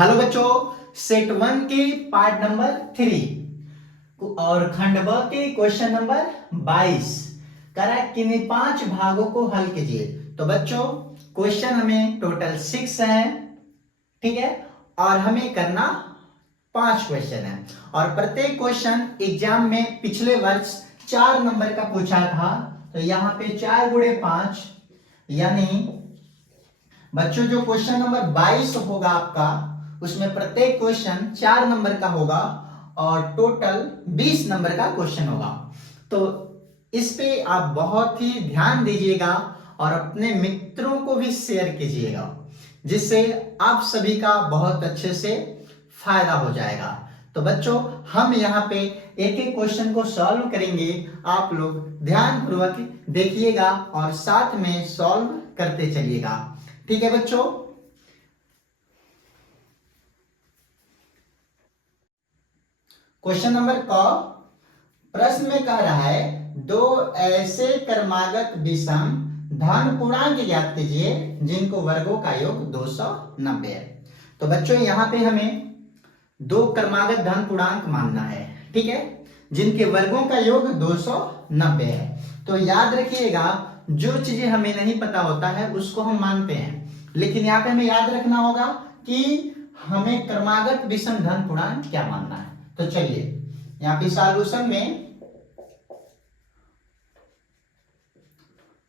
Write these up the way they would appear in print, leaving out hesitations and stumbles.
Hello बच्चों, set 1 के part number 3 और खंड ब के क्वेश्चन नंबर 22 करा किन्हीं 5 भागों को हल कीजिए। तो बच्चों क्वेश्चन हमें टोटल 6 है, ठीक है, और हमें करना 5 क्वेश्चन है और प्रत्येक क्वेश्चन एग्जाम में पिछले वर्ष 4 नंबर का पूछा था। तो यहाँ पे 4 गुणे 5 यानी बच्चों जो क्वेश्चन नंबर 22 होगा आपका, उसमें प्रत्येक क्वेश्चन 4 नंबर का होगा और टोटल 20 नंबर का क्वेश्चन होगा। तो इस पे आप बहुत ही ध्यान दीजिएगा और अपने मित्रों को भी शेयर कीजिएगा, जिससे आप सभी का बहुत अच्छे से फायदा हो जाएगा। तो बच्चों हम यहाँ पे एक एक क्वेश्चन को सॉल्व करेंगे, आप लोग ध्यान पूर्वक देखिएगा और साथ में सॉल्व करते चलिएगा, ठीक है बच्चों। क्वेश्चन नंबर क प्रश्न में कह रहा है दो ऐसे क्रमागत विषम धन पूर्णांक ज्ञात कीजिए जिनको वर्गों का योग 290 है। तो बच्चों यहाँ पे हमें दो क्रमागत धन पूर्णांक मानना है, ठीक है, जिनके वर्गों का योग 290 है। तो याद रखिएगा, जो चीजें हमें नहीं पता होता है उसको हम मानते हैं, लेकिन यहाँ पे हमें याद रखना होगा कि हमें क्रमागत विषम धन पूर्णांक क्या मानना है। तो चलिए यहाँ पे सॉल्यूशन में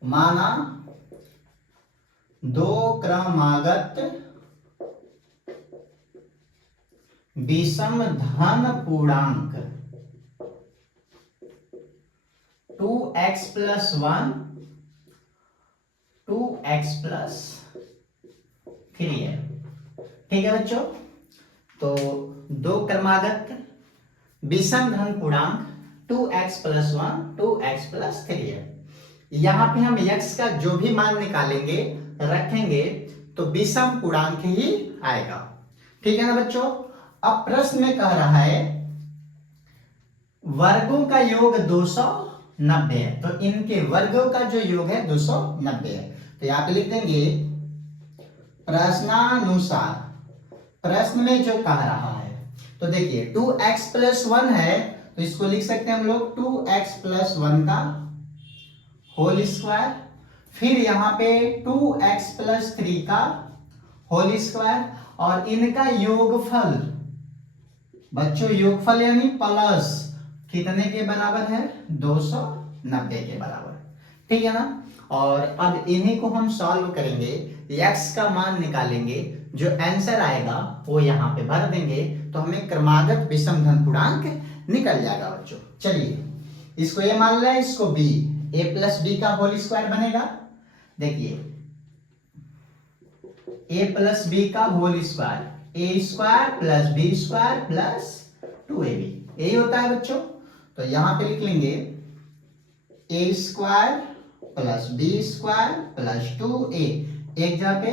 माना दो क्रमागत विषम धन पूर्णांक 2x + 1 2x + 3 है, ठीक है बच्चों। तो दो क्रमागत विषम धन पूर्णांक 2x + 1 2x + 3 है। यहां पे हम x का जो भी मान निकालेंगे रखेंगे तो विषम पूर्णांक ही आएगा, ठीक है ना बच्चों। अब प्रश्न में कह रहा है वर्गों का योग 290 है, तो इनके वर्गों का जो योग है 290 है। तो यहां पे लिख देंगे प्रश्नानुसार, प्रश्न में जो कह रहा है, तो देखिए 2x + 1 है तो इसको लिख सकते हैं हम लोग 2x + 1 का होल स्क्वायर, फिर यहाँ पे 2x + 3 का होल स्क्वायर और इनका योगफल, बच्चों योगफल यानी प्लस कितने के बराबर है 290 के बराबर, ठीक है ना। और अब इन्हीं को हम सॉल्व करेंगे, x का मान निकालेंगे, जो आंसर आएगा वो यहाँ पे भर देंगे तो हमें क्रमागत विषम धन पूर्णांक निकल जाएगा बच्चों। चलिए इसको a मान लें, इसको b, a + b का होल स्क्वायर बनेगा। देखिए a + b का whole square a² + b² + 2ab, यही होता है बच्चों। तो यहां पे लिख लेंगे a² + b² + 2a, एक जगह पे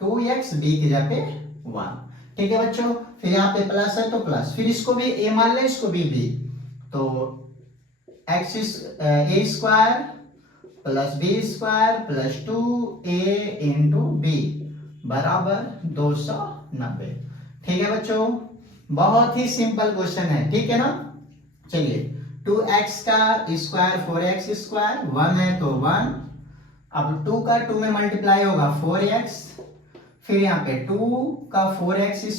2x, b की जगह पे 1, ठीक है बच्चों। फिर यहाँ पे प्लस है तो प्लस, फिर इसको भी a मान लें, इसको b भी, तो a² + b² + 2a × b बराबर 290, ठीक है बच्चों। बहुत ही सिंपल क्वेश्चन है, ठीक है ना। चलिए 2x का स्क्वायर 4x², 1 है तो 1, अब 2 का 2 में मल्टीप्लाई होगा 4x, फिर यहाँ पे 2 का 4x²,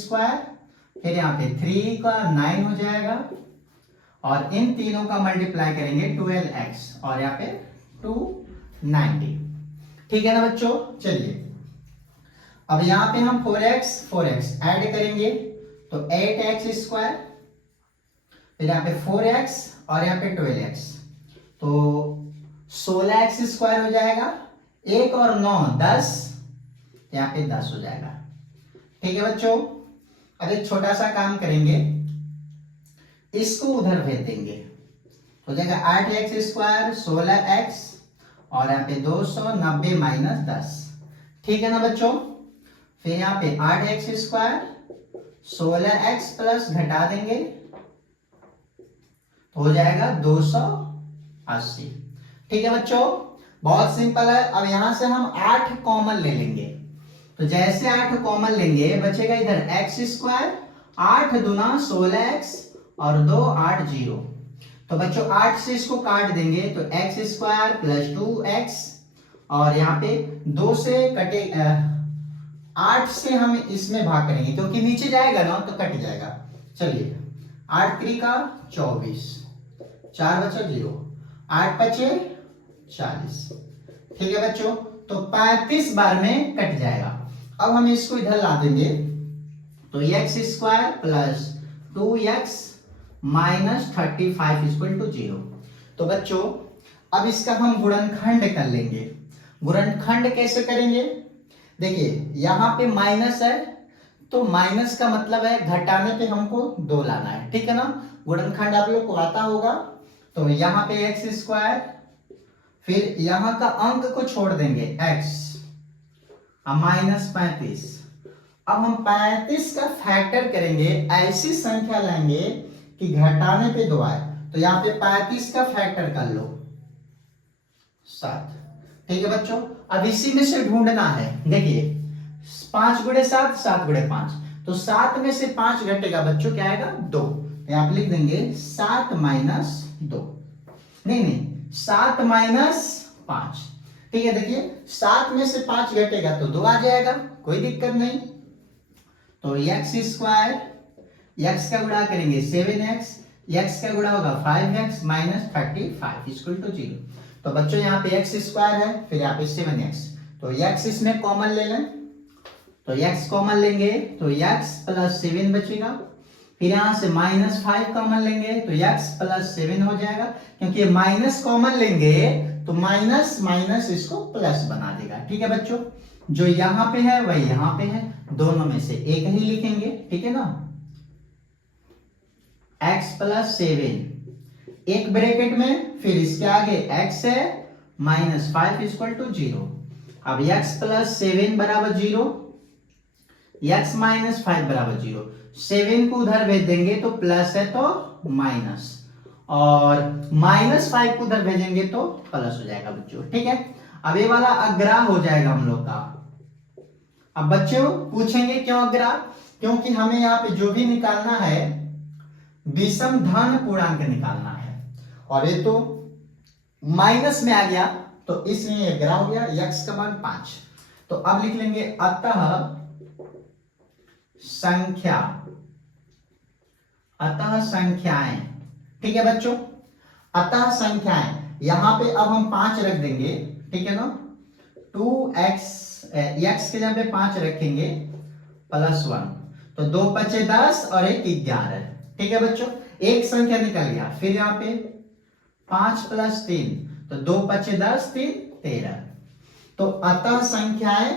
फिर यहाँ पे 3 का 9 हो जाएगा और इन तीनों का मल्टीप्लाई करेंगे 12x और यहाँ पे 290, ठीक है ना बच्चों। चलिए अब यहाँ पे हम 4x ऐड करेंगे तो 8x², फिर यहाँ पे 4x और यहाँ पे 12x, तो 16x² हो जाएगा, 1 और 9 10, यहाँ पे 10 हो जाएगा, ठीक है बच्चों। अब एक छोटा सा काम करेंगे, इसको उधर भेज देंगे, हो जाएगा 8x² 16x और यहाँ पे 290 - 10, ठीक है ना बच्चों। फिर यहाँ पे 8x² 16x प्लस घटा देंगे तो हो जाएगा 280, ठीक है बच्चों। बहुत सिंपल है। अब यहां से हम 8 कॉमन ले लेंगे, तो जैसे 8 कॉमन लेंगे बचेगा इधर एक्स स्क्वायर, 8 दूना 16x और 2 8 0। तो बच्चों 8 से इसको काट देंगे तो एक्स स्क्वायर प्लस 2x, और यहाँ पे 2 से कटे 8 से हम इसमें भाग करेंगे क्योंकि नीचे जाएगा ना तो कट जाएगा। चलिए 8 3 का 24, 4 बचा 0, 8 बचे 40। ठीक है बच्चों, तो 35 बार में कट जाएगा। अब हम इसको इधर ला देंगे तो x square plus 2x minus 35 equal to 0। तो बच्चों अब इसका हम गुणनखंड कर लेंगे। गुणनखंड कैसे करेंगे? देखिए यहां पे माइनस है तो माइनस का मतलब है घटाने पे हमको 2 लाना है, ठीक है ना। गुणनखंड आप लोग को आता होगा। तो यहाँ पे एक्स स्क्वायर, फिर यहां का अंक को छोड़ देंगे x माइनस 35। अब हम 35 का फैक्टर करेंगे, ऐसी संख्या लेंगे कि घटाने पे 2 आए। तो यहाँ पे 35 का फैक्टर कर लो 7। ठीक है बच्चों, अब इसी में से ढूंढना है। देखिए 5 गुणे 7, 7 गुणे 5, तो 7 में से 5 घटेगा बच्चों, क्या आएगा 2। यहाँ पे लिख देंगे 7 माइनस 2, नहीं 7 माइनस 5। ठीक है, देखिए 7 में से 5 घटेगा तो 2 आ जाएगा, कोई दिक्कत नहीं। तो एक्स स्क्वायर, एक्स का गुणा करेंगे 7x, एक्स का गुणा होगा 5x माइनस 35 इक्वल टू 0। तो बच्चों यहाँ पे एक्स स्क्वायर है, फिर यहाँ पे 7x, तो x इसमें कॉमन ले लें। तो x कॉमन लेंगे तो x प्लस 7 बचेगा। फिर यहां से माइनस 5 कॉमन लेंगे तो x प्लस 7 हो जाएगा, क्योंकि माइनस कॉमन लेंगे तो माइनस माइनस इसको प्लस बना देगा। ठीक है बच्चों, जो यहां पे है वही यहां पे है, दोनों में से एक ही लिखेंगे, ठीक है ना। x प्लस 7 एक ब्रैकेट में, फिर इसके आगे x है माइनस 5 इक्वल टू 0। अब x प्लस 7 बराबर 0, x माइनस 5 बराबर 0। 7 को उधर भेज देंगे तो प्लस है तो माइनस, और माइनस 5 को उधर भेजेंगे तो प्लस हो जाएगा बच्चों। ठीक है, अब ये वाला अग्रा हो जाएगा हम लोग का। अब बच्चों पूछेंगे क्यों अग्रा? क्योंकि हमें यहाँ पे जो भी निकालना है विषम धन पूर्णांक निकालना है, और ये तो माइनस में आ गया तो इसलिए अग्रा हो गया। x का मान 5। तो अब लिख लेंगे अतः संख्या, अतः संख्याएं। ठीक है बच्चों, अतः संख्याएं, यहां पे अब हम 5 रख देंगे, ठीक है ना। 2x, x के जगह पे 5 रखेंगे प्लस 1, तो 2 बचे 10 और 1 11। ठीक है बच्चों, एक संख्या निकल गया। फिर यहाँ पे 5 प्लस 3, तो 2 बचे 10, 3 13। तो अतः संख्याएं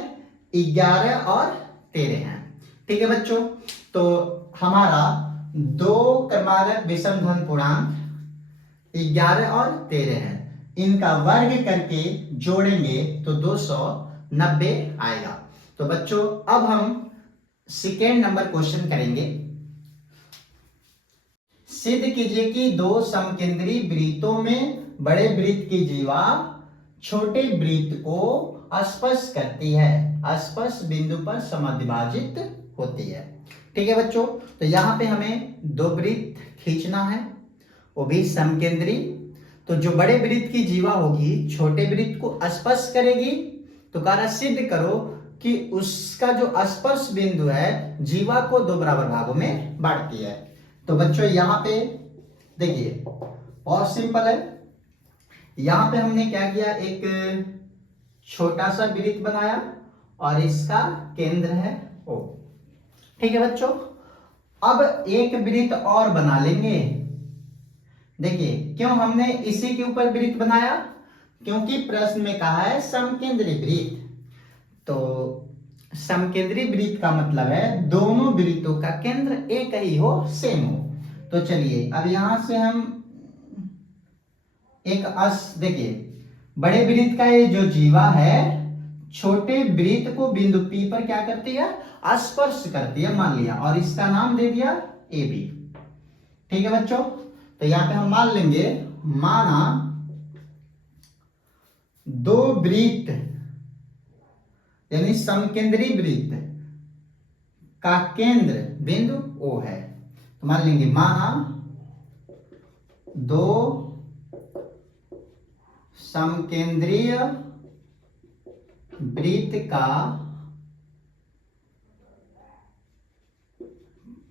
11 और 13 हैं। ठीक है बच्चों, तो हमारा 2 क्रमागत विषम धन पूर्णांक 11 और 13 है। इनका वर्ग करके जोड़ेंगे तो 290 आएगा। तो बच्चों अब हम सेकेंड नंबर क्वेश्चन करेंगे। सिद्ध कीजिए कि 2 समकेंद्री वृत्तों में बड़े वृत्त की जीवा छोटे वृत्त को स्पर्श करती है, स्पर्श बिंदु पर समद्विभाजित होती है। ठीक है बच्चों, तो यहाँ पे हमें 2 वृत्त खींचना है, वो भी समकेंद्री। तो जो बड़े वृत्त की जीवा होगी छोटे वृत्त को स्पर्श करेगी, तो कार्य सिद्ध करो कि उसका जो स्पर्श बिंदु है जीवा को 2 बराबर भागों में बांटती है। तो बच्चों यहाँ पे देखिए बहुत सिंपल है। यहाँ पे हमने क्या किया, एक छोटा सा वृत्त बनाया और इसका केंद्र है O। ठीक है बच्चों, अब एक वृत्त और बना लेंगे। देखिए क्यों हमने इसी के ऊपर वृत्त बनाया, क्योंकि प्रश्न में कहा है समकेंद्री वृत्त। तो समकेंद्री वृत्त का मतलब है दोनों वृत्तों का केंद्र एक ही हो, सेम हो। तो चलिए अब यहां से हम एक देखिए बड़े वृत्त का ये जो जीवा है छोटे वृत्त को बिंदु P पर क्या करती है, स्पर्श करती है मान लिया, और इसका नाम दे दिया AB। ठीक है बच्चों, तो यहां पे हम मान लेंगे, माना 2 वृत्त यानी समकेंद्री वृत्त का केंद्र बिंदु O है। तो मान लेंगे माना दो समकेंद्रीय वृत्त का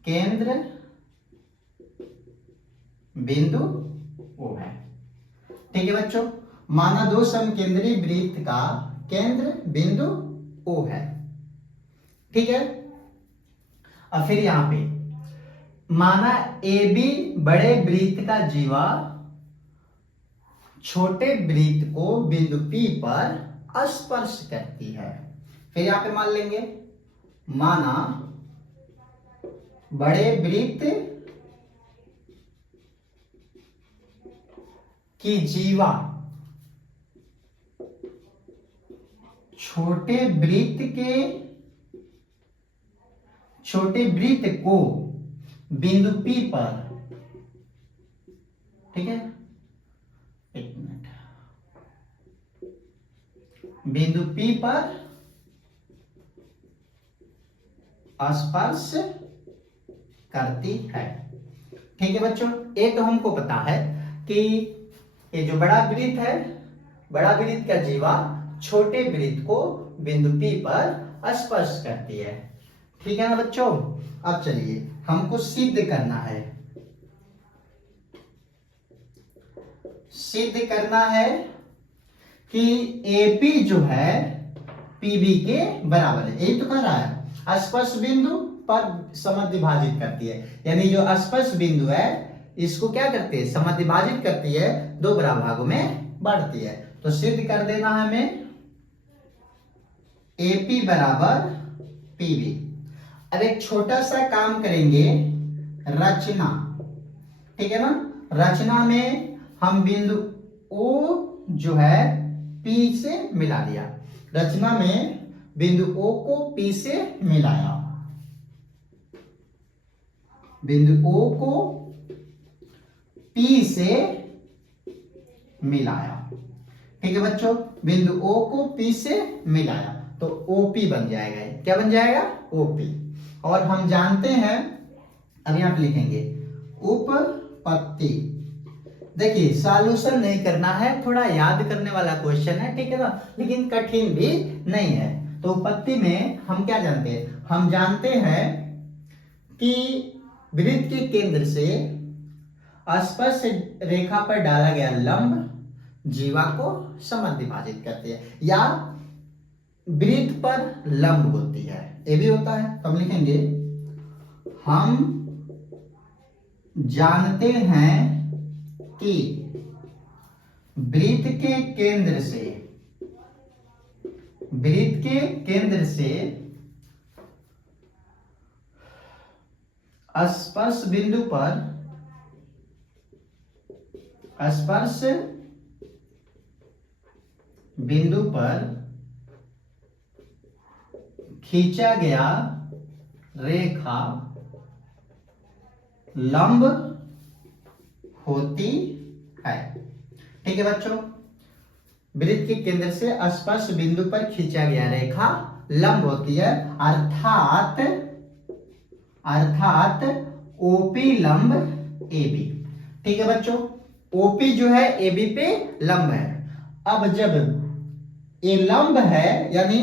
केंद्र बिंदु O है। ठीक है बच्चों, माना दो समकेंद्री वृत्त का केंद्र बिंदु O है। ठीक है, अब फिर यहां पे माना AB बड़े वृत्त का जीवा छोटे वृत्त को बिंदु P पर स्पर्श करती है। फिर यहां पे मान लेंगे माना बड़े वृत्त की जीवा छोटे वृत्त को बिंदु P पर, ठीक है, एक मिनट, बिंदु P पर स्पर्श करती है। ठीक है बच्चों, एक तो हमको पता है कि ये जो बड़ा वृत्त है, बड़ा वृत्त का जीवा छोटे वृत्त को बिंदु P पर स्पर्श करती है। ठीक है ना बच्चों, अब चलिए हमको सिद्ध करना है, सिद्ध करना है कि AP जो है PB के बराबर है। यही तो कह रहा है, स्पर्श बिंदु पर समद्विभाजित करती है, यानी जो स्पर्श बिंदु है इसको क्या करती है, समद्विभाजित करती है, दो बराबर भागों में बांटती है। तो सिद्ध कर देना है हमें AP बराबर PB। अब एक छोटा सा काम करेंगे, रचना, ठीक है ना। रचना में हम बिंदु O जो है P से मिला दिया, रचना में बिंदु O को P से मिलाया, बिंदु O को P से मिलाया। ठीक है बच्चों, बिंदु O को P से मिलाया तो OP बन जाएगा। क्या बन जाएगा, OP। और हम जानते हैं, अब यहां पे लिखेंगे उपपत्ति। देखिए सॉल्यूशन नहीं करना है, थोड़ा याद करने वाला क्वेश्चन है, ठीक है ना, लेकिन कठिन भी नहीं है। तो उपपत्ति में हम क्या जानते हैं, हम जानते हैं कि वृत्त के केंद्र से स्पर्श रेखा पर डाला गया लंब जीवा को समद्विभाजित करती है, या वृत्त पर लंब होती है, ये भी होता है। तो हम लिखेंगे हम जानते हैं कि वृत्त के केंद्र से स्पर्श बिंदु पर खींचा गया रेखा लंब होती है। ठीक है बच्चों, वृत्त के केंद्र से स्पर्श बिंदु पर खींचा गया रेखा लंब होती है, अर्थात OP लंब AB। ठीक है बच्चों, OP जो है AB पे लंब है। अब जब ये लंब है, यानी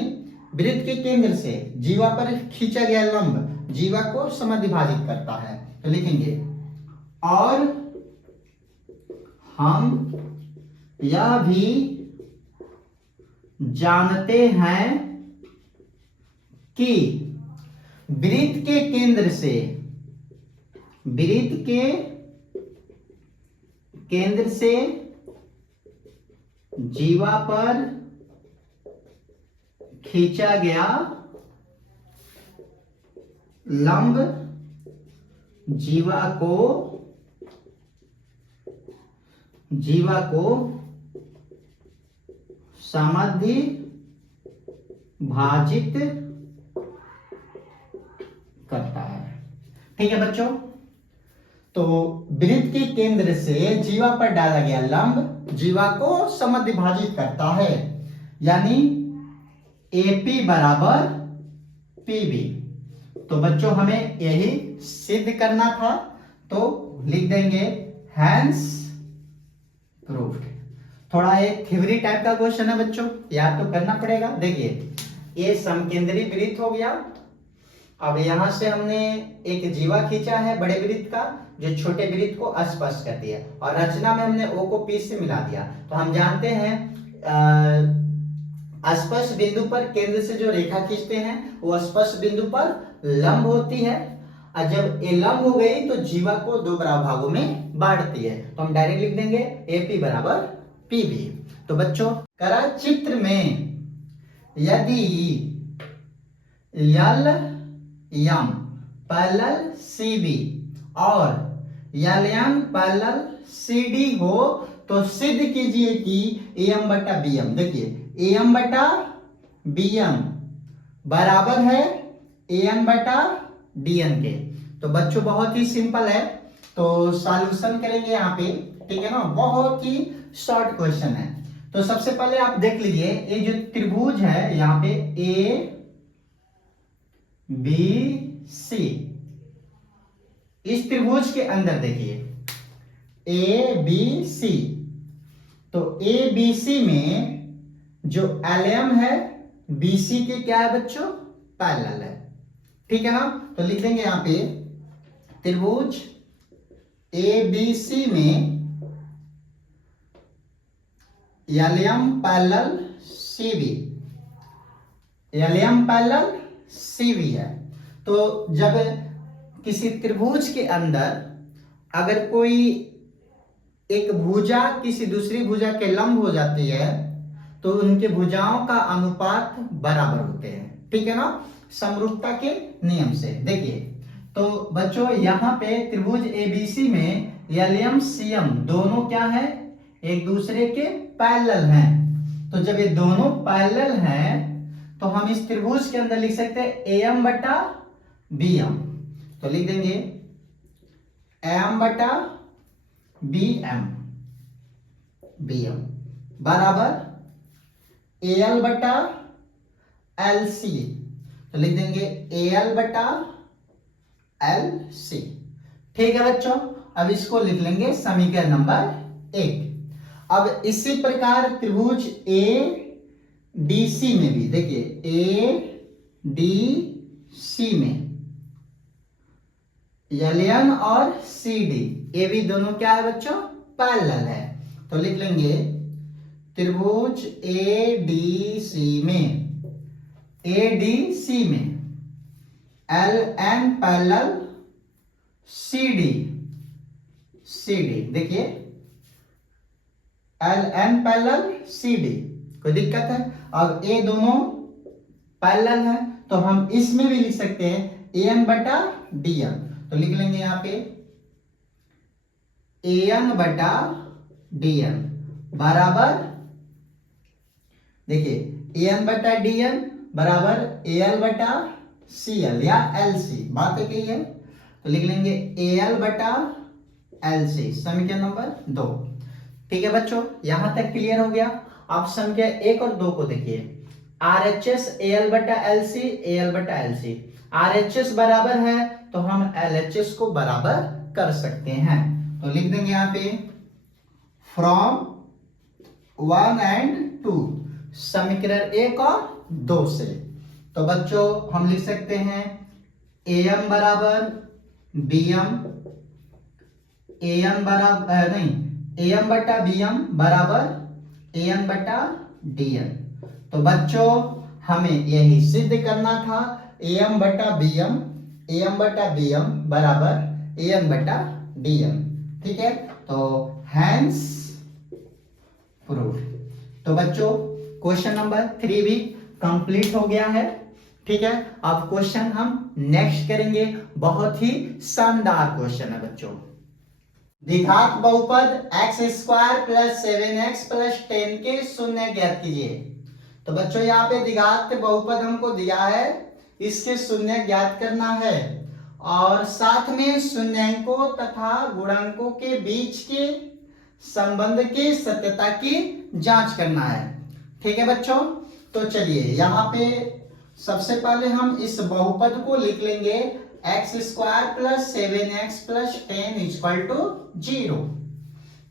वृत्त के केंद्र से जीवा पर खींचा गया लंब जीवा को समद्विभाजित करता है, तो लिखेंगे और हम यह भी जानते हैं कि वृत्त के केंद्र से जीवा पर खींचा गया लंब जीवा को समद्विभाजित करता है। ठीक है बच्चों, तो वृत्त के केंद्र से जीवा पर डाला गया लंब जीवा को समद्विभाजित करता है, यानी AP बराबर PB। तो बच्चों हमें यही सिद्ध करना था, तो लिख देंगे हैंस प्रूव्ड। थोड़ा एक थ्योरी टाइप का क्वेश्चन है बच्चों, याद तो करना पड़ेगा। देखिए ये समकेंद्री वृत्त हो गया। अब यहां से हमने एक जीवा खींचा है बड़े वृत्त का, जो छोटे वृत्त को स्पर्श करती है, और रचना में हमने O को P से मिला दिया। तो हम जानते हैं स्पर्श बिंदु पर केंद्र से जो रेखा खींचते हैं वो स्पर्श बिंदु पर लंब होती है, और जब ये लंब हो गई तो जीवा को दो बराबर भागों में बांटती है। तो हम डायरेक्ट लिख देंगे AP बराबर PB। तो बच्चों करा चित्र में यदि यल यम पैरेलल CB और यलयन पैरेलल CD हो तो सिद्ध कीजिए कि AM बटा BM। देखिए AM बटा BM बराबर है AN बटा DN के। तो बच्चों बहुत ही सिंपल है, तो सॉल्यूशन करेंगे यहाँ पे, ठीक है ना। बहुत ही शॉर्ट क्वेश्चन है। तो सबसे पहले आप देख लीजिए ये जो त्रिभुज है यहाँ पे ABC, इस त्रिभुज के अंदर देखिए ABC, तो ABC में जो LM है BC के क्या है बच्चों, पैरेलल है, ठीक है ना। तो लिख देंगे यहां पे त्रिभुज ABC में LM parallel CB, LM parallel CB है। तो जब किसी त्रिभुज के अंदर अगर कोई एक भुजा किसी दूसरी भुजा के लंब हो जाती है तो उनके भुजाओं का अनुपात बराबर होते हैं, ठीक है ना, समरूपता के नियम से। देखिए तो बच्चों यहाँ पे त्रिभुज ABC में LM CM दोनों क्या है, एक दूसरे के पैरेलल हैं। तो जब ये दोनों पैरेलल हैं तो हम इस त्रिभुज के अंदर लिख सकते हैं AM बटा BM। तो लिख देंगे AM बटा BM बराबर AL बटा LC। तो लिख देंगे AL बटा LC, ठीक है बच्चों। अब इसको लिख लेंगे समीकरण नंबर 1। अब इसी प्रकार त्रिभुज ADC में भी देखिए ADC में LN और CD ये भी दोनों क्या है बच्चों, पैरेलल है। तो लिख लेंगे त्रिभुज ADC में LN पैरेलल CD देखिए LN पैरेलल CD, कोई दिक्कत है। अब ये दोनों पैरेलल है तो हम इसमें भी लिख सकते हैं AN बटा DN। तो लिख लेंगे यहाँ पे AN बटा DN बराबर, देखिए AN बटा DN बराबर AL बटा CL या LC, बात है है। तो लिख लेंगे AL बटा LC, समीकरण नंबर 2, ठीक है बच्चों। यहां तक क्लियर हो गया। अब समीकरण 1 और 2 को देखिए, RHS AL बटा LC, AL बटा LC, RHS बराबर है तो हम LHS को बराबर कर सकते हैं। तो लिख देंगे यहाँ पे फ्रॉम 1 and 2, समीकरण 1 और 2 से। तो बच्चों हम लिख सकते हैं AM बराबर BM, AM बराबर नहीं AM बटा BM बराबर AN बटा DN। तो बच्चों हमें यही सिद्ध करना था, AM बटा BM बराबर AN बटा DN, ठीक है। तो हैंस प्रूव्ड। तो बच्चों क्वेश्चन नंबर 3 भी कंप्लीट हो गया है, ठीक है। अब क्वेश्चन हम नेक्स्ट करेंगे, बहुत ही शानदार क्वेश्चन है बच्चों। द्विघात बहुपद x² + 7x + 10 के शून्य ज्ञात कीजिए। तो बच्चों यहाँ पे द्विघात बहुपद हमको दिया है, इसके शून्य ज्ञात करना है और साथ में शून्यांकों तथा गुणांकों के बीच के संबंध की सत्यता की जांच करना है, ठीक है बच्चों। तो चलिए यहाँ पे सबसे पहले हम इस बहुपद को लिख लेंगे x square plus 7x plus 10 equal to 0।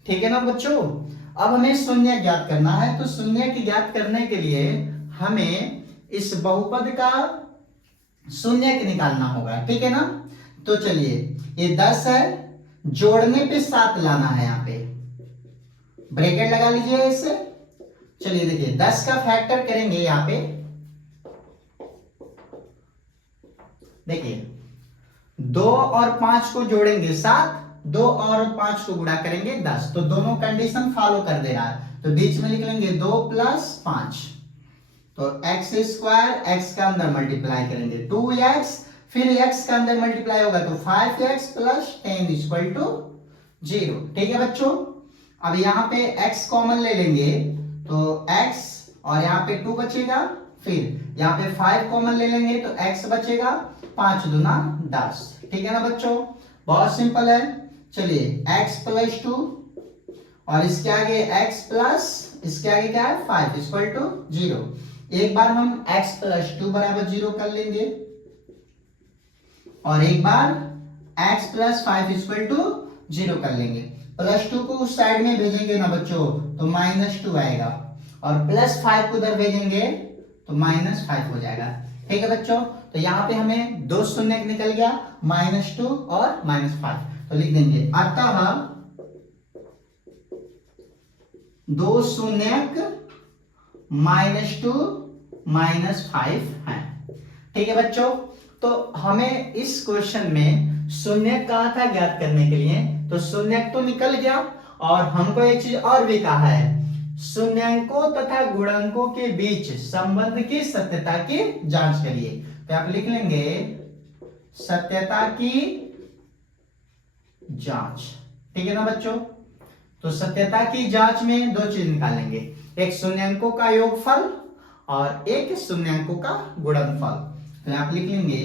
ठीक है ना बच्चों। अब हमें शून्य ज्ञात करना है, तो शून्य की ज्ञात करने के लिए हमें इस बहुपद का शून्य निकालना होगा। ठीक है ना। तो चलिए ये 10 है, जोड़ने पे 7 लाना है, यहाँ पे ब्रैकेट लगा लीजिए इसे। चलिए देखिए 10 का फैक्टर करेंगे यहाँ पे, देखिए 2 और 5 को जोड़ेंगे 7, 2 और 5 को गुणा करेंगे 10, तो दोनों कंडीशन फॉलो कर दे रहा है। तो बीच में लिख लेंगे 2 प्लस 5, तो एक्स स्क्वायर एक्स का अंदर मल्टीप्लाई करेंगे 2x, फिर x का अंदर मल्टीप्लाई होगा तो 5x प्लस 10 इक्वल टू 0। ठीक है बच्चों। अब यहाँ पे x कॉमन ले लेंगे तो x और यहाँ पे 2 बचेगा, फिर यहाँ पे 5 कॉमन ले लेंगे तो x बचेगा, 5 दूना 10। ठीक है ना बच्चों, बहुत सिंपल है। चलिए x प्लस 2 और इसके आगे x प्लस इसके आगे क्या है 5 इक्वल टू 0। एक बार हम x प्लस 2 बराबर 0 कर लेंगे और एक बार x प्लस 5 इक्वल टू 0 कर लेंगे। प्लस 2 को उस साइड में भेजेंगे ना बच्चों तो -2 आएगा, और प्लस 5 को उधर भेजेंगे तो -5 हो जाएगा। ठीक है बच्चों। तो यहाँ पे हमें 2 शून्य निकल गया, -2 और -5, तो लिख देंगे अतः 2 शून्य -2 -5 है। ठीक है बच्चों। तो हमें इस क्वेश्चन में शून्य कहा था ज्ञात करने के लिए, तो शून्य तो निकल गया, और हमको एक चीज और भी कहा है, शून्यंकों तथा गुणकों के बीच संबंध की सत्यता की जांच करिए। तो आप लिख लेंगे सत्यता की जांच। ठीक है ना बच्चों। तो सत्यता की जांच में 2 चीज निकालेंगे, एक शून्यंकों का योगफल और एक शून्यंकों का गुणनफल। तो आप लिख लेंगे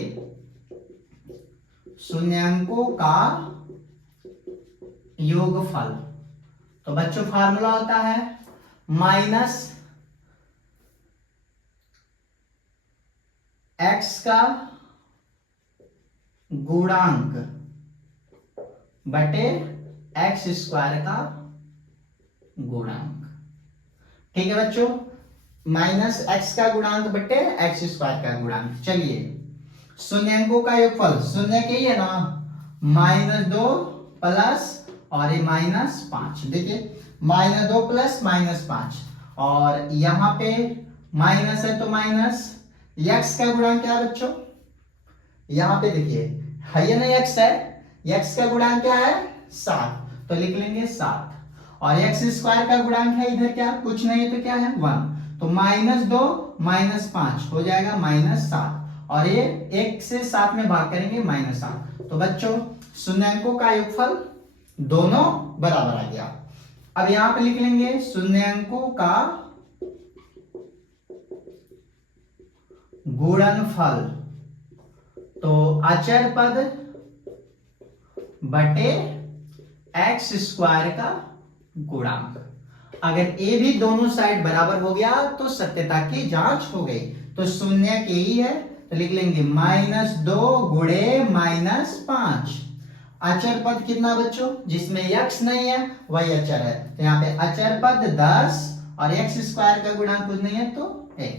शून्यंकों का योगफल। तो बच्चों फार्मूला होता है माइनस एक्स का गुणांक बटे एक्स स्क्वायर का गुणांक। ठीक है बच्चों, माइनस एक्स का गुणांक बटे एक्स स्क्वायर का गुणांक। चलिए शून्यंकों का योगफल, शून्य के ही है ना, -2 प्लस और ये -5। देखिए -2 प्लस -5, और यहां पे माइनस है तो माइनस, x का गुणांक क्या है बच्चों, यहां पे देखिए है ना x है, x का गुणांक क्या है 7, तो लिख लेंगे 7, और x स्क्वायर का गुणांक है इधर क्या, कुछ नहीं तो क्या है 1, तो -2 -5 हो जाएगा -7, और ये 1 से 7 में भाग करेंगे -7। तो बच्चों शून्यंकों का योगफल दोनों बराबर आ गया। अब यहां पे लिख लेंगे शून्यंकों का गुणनफल, तो अचर पद बटे एक्स स्क्वायर का गुणांक। अगर ये भी दोनों साइड बराबर हो गया तो सत्यता की जांच हो गई। तो शून्य के ही है तो लिख लेंगे -2 गुणे -5। अचर पद कितना बच्चों, जिसमें x नहीं है वही अचर है, तो यहाँ पे अचर पद 10 और एक्स स्क्वायर का गुणांक कुछ नहीं है तो 1।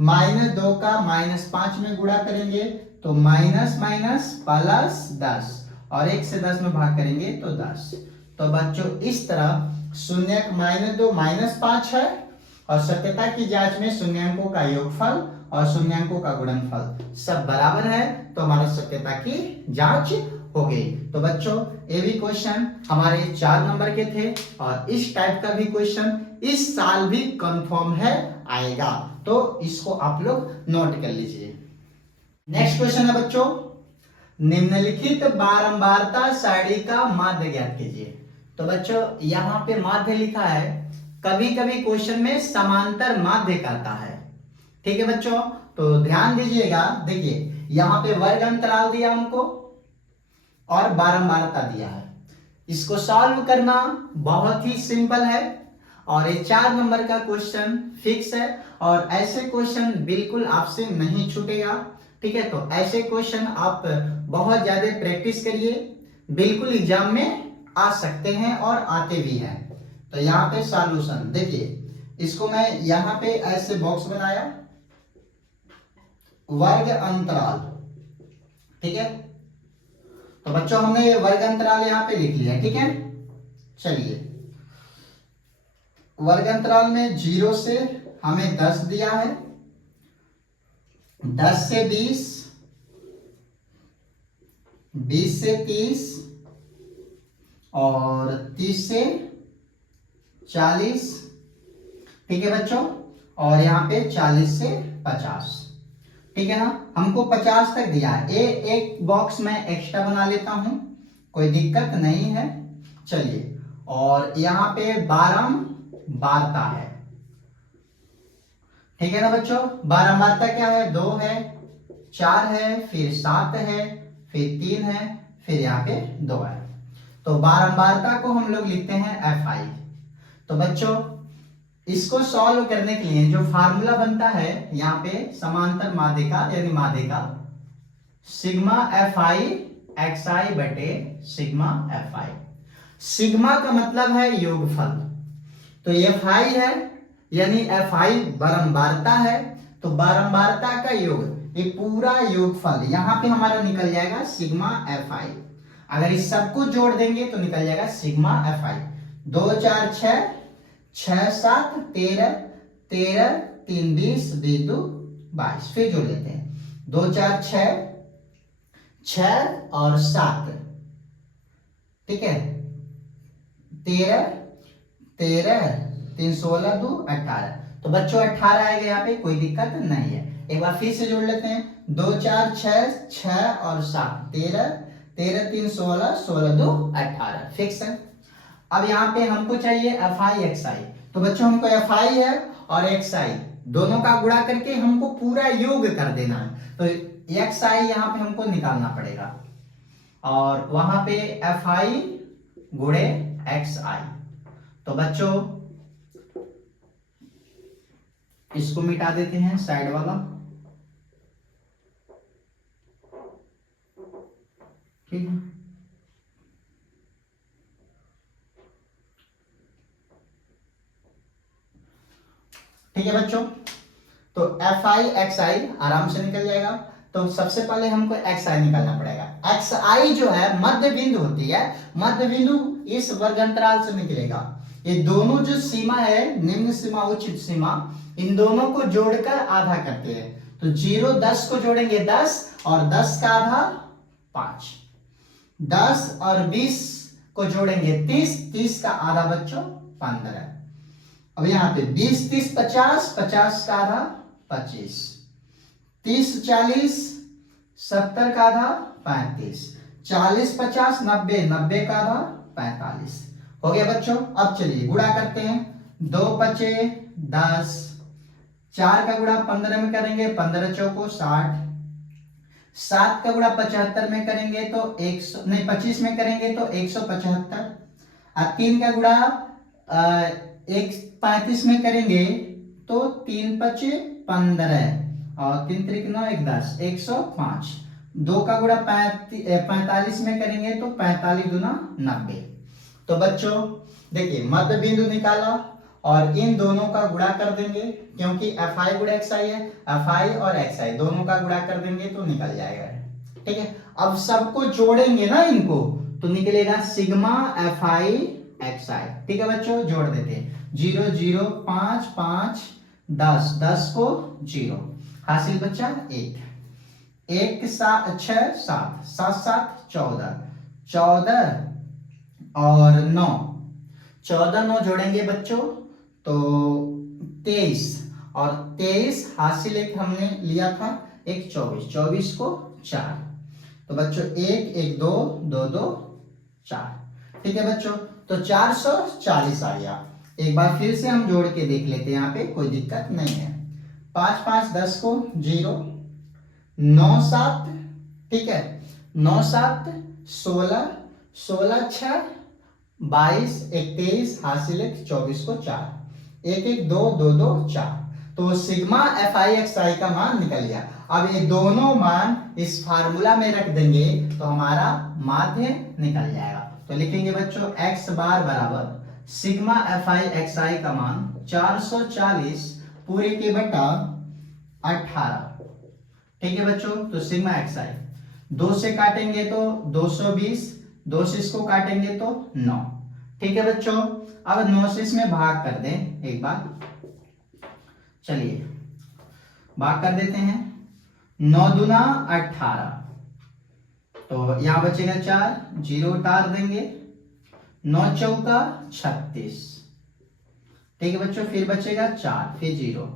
-2 का -5 में गुणा करेंगे तो माइनस माइनस प्लस 10, और 1 से 10 में भाग करेंगे तो 10। तो बच्चों इस तरह शून्य -2 -5 है, और सत्यता की जांच में शून्यंकों का योगफल और शून्यंकों का गुणनफल सब बराबर है, तो हमारा सत्यता की जांच हो गई। तो बच्चों ये भी क्वेश्चन हमारे 4 नंबर के थे, और इस टाइप का भी क्वेश्चन इस साल भी कंफर्म है आएगा, तो इसको आप लोग नोट कर लीजिए। नेक्स्ट क्वेश्चन है बच्चों, निम्नलिखित बारंबारता सारणी का माध्य ज्ञात कीजिए। तो बच्चों यहाँ पे माध्य लिखा है, कभी कभी क्वेश्चन में समांतर माध्य कहता है। ठीक है बच्चों, तो ध्यान दीजिएगा। देखिए यहाँ पे वर्ग अंतराल दिया हमको और बारंबारता दिया है, इसको सॉल्व करना बहुत ही सिंपल है, और ये 4 नंबर का क्वेश्चन फिक्स है और ऐसे क्वेश्चन बिल्कुल आपसे नहीं छूटेगा। ठीक है, तो ऐसे क्वेश्चन आप बहुत ज्यादा प्रैक्टिस करिए, बिल्कुल एग्जाम में आ सकते हैं और आते भी हैं। तो यहाँ पे सॉल्यूशन देखिए, इसको मैं यहाँ पे ऐसे बॉक्स बनाया, वर्ग अंतराल। ठीक है, तो बच्चों हमने वर्ग अंतराल यहाँ पे लिख लिया। ठीक है, चलिए वर्ग अंतराल में 0 से हमें 10 दिया है, 10 से 20, 20 से 30 और 30 से 40। ठीक है बच्चों, और यहाँ पे 40 से 50। ठीक है ना, हमको 50 तक दिया है। एक बॉक्स में एक्स्ट्रा बना लेता हूं, कोई दिक्कत नहीं है। चलिए, और यहाँ पे 12 बारता है। ठीक है ना बच्चों, 12 बारता क्या है, 2 है, 4 है, फिर 7 है, फिर 3 है, फिर यहाँ पे 2 है। तो 12 बारता को हम लोग लिखते हैं FI। तो बच्चों इसको सॉल्व करने के लिए जो फार्मूला बनता है यहाँ पे समांतर माध्यिका यानी माध्यिका, सिग्मा FI XI बटे सिग्मा FI। सिग्मा का मतलब है योगफल, तो ये FI है यानी FI बारंबारता है, तो बारंबारता का योग, ये पूरा योगफल यहाँ पे हमारा निकल जाएगा सिग्मा FI। अगर इस सबको जोड़ देंगे तो निकल जाएगा सिग्मा FI। 2 4 6, 6 7 13, 13 3 20, 20 2 22। फिर जोड़ लेते हैं, 2 4 6, 6 और 7। ठीक है, 13 13 3 16 2 18। तो बच्चों 18 आएगा यहाँ पे, कोई दिक्कत नहीं है। एक बार फिर से जोड़ लेते हैं, 2 4 6, 6 और 7, 13 13 3 16, 16 2 18। फिक्स है। अब यहाँ पे हमको चाहिए FI XI। तो बच्चों हमको FI है और XI दोनों का गुणा करके हमको पूरा योग कर देना है, तो XI यहाँ पे हमको निकालना पड़ेगा और वहां पे FI गुणे XI। तो बच्चों इसको मिटा देते हैं साइड वाला। ठीक है, ठीक है बच्चों, तो FI XI आराम से निकल जाएगा। तो सबसे पहले हमको XI निकालना पड़ेगा। XI जो है मध्य बिंदु होती है, मध्य बिंदु इस वर्गांतराल से निकलेगा। ये दोनों जो सीमा है, निम्न सीमा उच्च सीमा, इन दोनों को जोड़कर आधा करते हैं। तो 0 10 को जोड़ेंगे 10 और 10 का आधा 5, 10 और 20 को जोड़ेंगे 30, 30 का आधा बच्चों 15। अब यहाँ पे 20 30 50, 50 का आधा 25, 30 40 70 का आधा 35, 40 50 90, 90 का आधा 45। हो गया बच्चों। अब चलिए गुणा करते हैं, 2 5 10, 4 का गुणा 15 में करेंगे, 15 चौको 60, 7 का गुणा 75 में करेंगे तो 100 नहीं 25 में करेंगे तो 175, और 3 का गुणा 35 में करेंगे तो 3 5 15 और 3 3 9 1 10, 105। 2 का गुणा 45 में करेंगे तो 45 दूना 90। तो बच्चों देखिए मध्य बिंदु निकाला और इन दोनों का गुणा कर देंगे, क्योंकि FI गुणा XI है, FI और XI दोनों का गुणा कर देंगे तो निकल जाएगा। ठीक है, अब सबको जोड़ेंगे ना इनको, तो निकलेगा सिग्मा FI XI। ठीक है बच्चों, जोड़ देते हैं, 0 0 5 5 10, 10 को 0, हासिल बच्चा 1, 1 7 6 7, 7 7 14, 14 और 9, 14 9 जोड़ेंगे बच्चों तो 23, और 23 हासिल एक हमने लिया था, एक 24, 24 को 4। तो बच्चों 1 1 2 2 2 4। ठीक है बच्चों, तो 440 आ गया। एक बार फिर से हम जोड़ के देख लेते हैं, यहाँ पे कोई दिक्कत नहीं है। 5 5 10 को 0, 9 7, ठीक है, 9 7 16, 16 6 22, 1 23, हासिल 1 24 को 4। एक एक दो दो दो चार, तो सिग्मा एफ आई एक्स आई का मान निकल गया। अब ये दोनों मान इस फार्मूला में रख देंगे तो हमारा माध्य निकल जाएगा। तो लिखेंगे बच्चों एक्स बार बराबर सिग्मा एफ आई एक्स आई का मान 440 पूरे के बटा 18। ठीक है बच्चों, तो सिग्मा एक्स आई 2 से काटेंगे तो 220, 2 से इसको काटेंगे तो 9। ठीक है बच्चों, अब 9 से इसमें भाग कर दें एक बार, चलिए भाग कर देते हैं। 9 दूना 18, तो यहां बचेगा 4, 0 उतार देंगे, 9 चौका 36। ठीक है बच्चों, फिर बचेगा 4, फिर 0।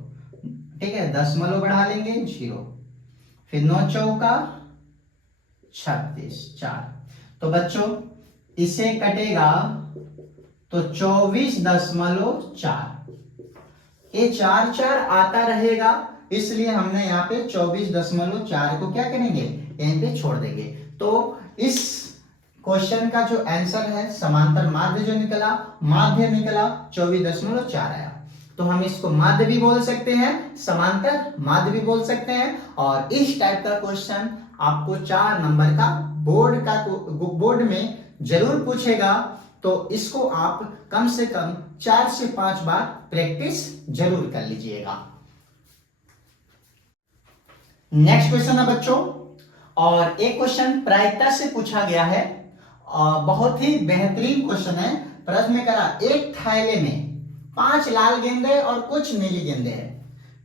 ठीक है, दशमलव बढ़ा लेंगे 0, फिर 9 चौका 36, 4। तो बच्चों इसे कटेगा तो 24.4। ये 4 4 आता रहेगा, इसलिए हमने यहाँ पे 24.4 को क्या करेंगे, यहीं पे छोड़ देंगे। तो इस क्वेश्चन का जो आंसर है समांतर माध्य जो निकला, माध्य निकला 24.4 आया। तो हम इसको माध्य भी बोल सकते हैं, समांतर माध्य भी बोल सकते हैं। और इस टाइप का क्वेश्चन आपको 4 नंबर का बोर्ड में जरूर पूछेगा, तो इसको आप कम से कम 4 से 5 बार प्रैक्टिस जरूर कर लीजिएगा। नेक्स्ट क्वेश्चन है बच्चों, और एक क्वेश्चन प्रायिकता से पूछा गया है, बहुत ही बेहतरीन क्वेश्चन है। प्रश्न में करा एक थैले में 5 लाल गेंदे और कुछ नीली गेंदे हैं।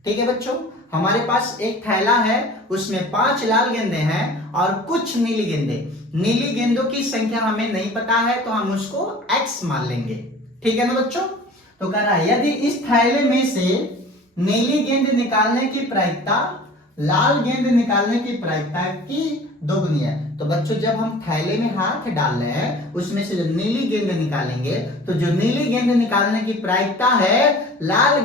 ठीक है बच्चों, हमारे पास एक थैला है, उसमें 5 लाल गेंदे हैं और कुछ नीली गेंदे। नीली गेंदों की संख्या हमें नहीं पता है, तो हम उसको x मान लेंगे। ठीक है ना बच्चों, तो कह रहा है यदि इस थैले में से नीली गेंद निकालने की प्रायिकता लाल गेंद निकालने की प्रायिकता की दोगुनी है। तो बच्चों जब हम थैले में हाथ डाल रहे हैं, उसमें से जब नीली गेंद निकालेंगे, तो जो नीली गेंद निकालने की प्रायिकता है लाल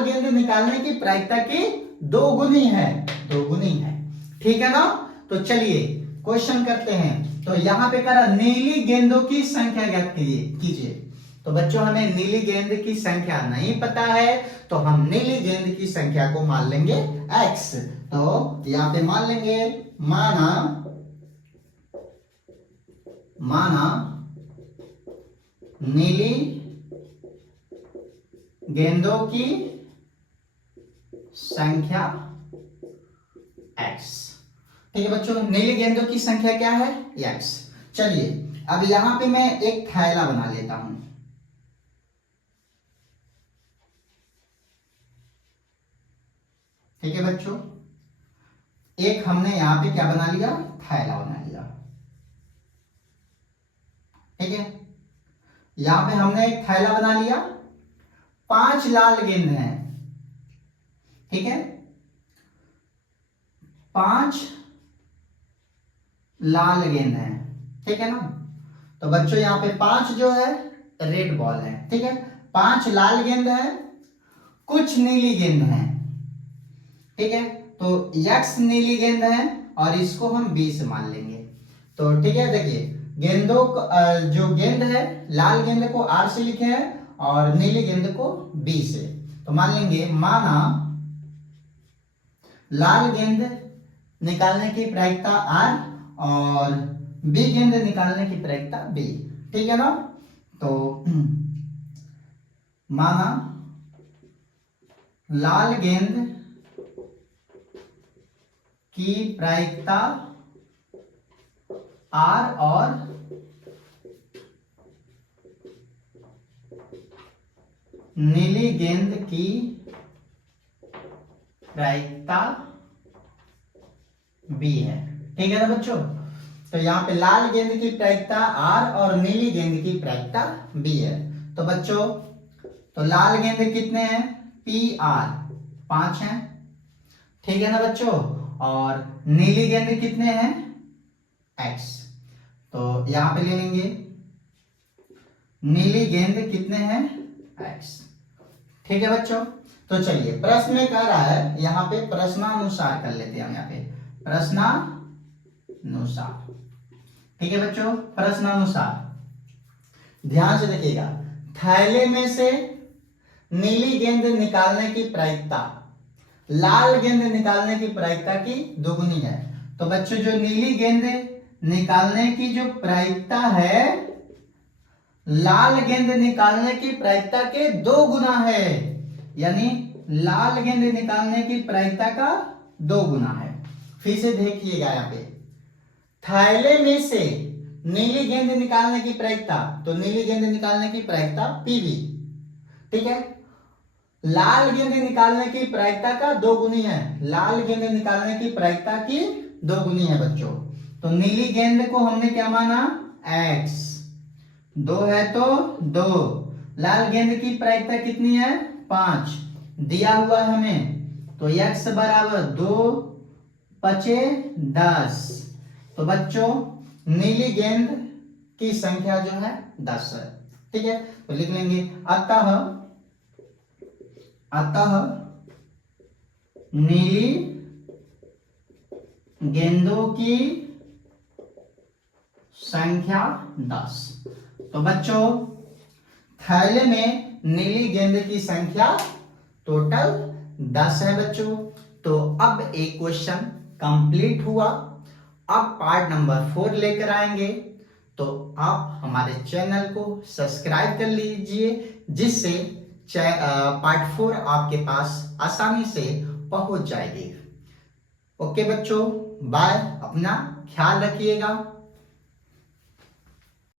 गेंद निकालने की प्रायिकता की दोगुनी है, दोगुनी है। ठीक है ना, तो चलिए क्वेश्चन करते हैं। तो यहां पे करा नीली गेंदों की संख्या ज्ञात कीजिए। तो बच्चों हमें नीली गेंद की संख्या नहीं पता है, तो हम नीली गेंद की संख्या को मान लेंगे x। तो यहां पे मान लेंगे माना नीली गेंदों की संख्या x। ठीक है बच्चों, नीली गेंदों की संख्या क्या है, x। चलिए अब यहां पे मैं एक थैला बना लेता हूं। ठीक है बच्चों, एक हमने यहां पे क्या बना लिया, थैला बना लिया। ठीक है, यहां पे हमने एक थैला बना लिया, 5 लाल गेंद हैं। ठीक है, 5 लाल गेंद हैं। ठीक है ना, तो बच्चों यहां पे 5 जो है रेड बॉल है। ठीक है, 5 लाल गेंद है, कुछ नीली गेंद है। ठीक है, तो x नीली गेंद है और इसको हम b से मान लेंगे। तो ठीक है, देखिए गेंदों को जो गेंद है लाल गेंद को r से लिखे हैं और नीली गेंद को b से। तो मान लेंगे माना लाल गेंद निकालने की प्रायिकता r और b गेंद निकालने की प्रायिकता b। ठीक है ना, तो माना लाल गेंद की प्रायिकता r और नीली गेंद की प्रायिकता b है। ठीक है ना बच्चों, तो यहां पे लाल गेंद की प्रायिकता r और नीली गेंद की प्रायिकता b है। तो बच्चों तो लाल गेंद कितने हैं, pr 5 हैं। ठीक है ना बच्चों, और नीली गेंद कितने हैं, x। तो यहां पे ले लेंगे नीली गेंद कितने हैं, x। ठीक है बच्चों, तो चलिए प्रश्न में कह रहा है, यहां पे प्रश्नानुसार कर लेते हैं हम, यहां पे प्रश्नानुसार। ठीक है बच्चों, प्रश्नानुसार ध्यान से देखिएगा। थैले में से नीली गेंद निकालने की प्रायिकता लाल गेंद निकालने की प्रायिकता की दोगुनी है। तो बच्चों जो नीली गेंद निकालने की जो प्रायिकता है लाल गेंद निकालने की प्रायिकता के 2 गुना है, यानी लाल गेंद निकालने की प्रायिकता का 2 गुना है। फिर से देखिएगा यहाँ पे, थैले में से नीली गेंद निकालने की प्रायिकता, तो नीली गेंद निकालने की प्रायिकता पीवी, ठीक है। लाल गेंद निकालने की प्रायिकता का 2 गुनी है, लाल गेंद निकालने की प्रायिकता की 2 गुनी है बच्चों। तो नीली गेंद को हमने क्या माना x, 2 है तो 2, लाल गेंद की प्रायिकता कितनी है 5 दिया हुआ है हमें, तो x बराबर 2 पचे 10। तो बच्चों नीली गेंद की संख्या जो है 10 है, ठीक है। तो लिख लेंगे अतः नीली गेंदों की संख्या 10। तो बच्चों थैले में नीली गेंद की संख्या टोटल 10 है बच्चों। तो अब एक क्वेश्चन कंप्लीट हुआ। अब पार्ट नंबर 4 लेकर आएंगे, तो आप हमारे चैनल को सब्सक्राइब कर लीजिए, जिससे पार्ट 4 आपके पास आसानी से पहुंच जाएगी। ओके बच्चों, बाय, अपना ख्याल रखिएगा।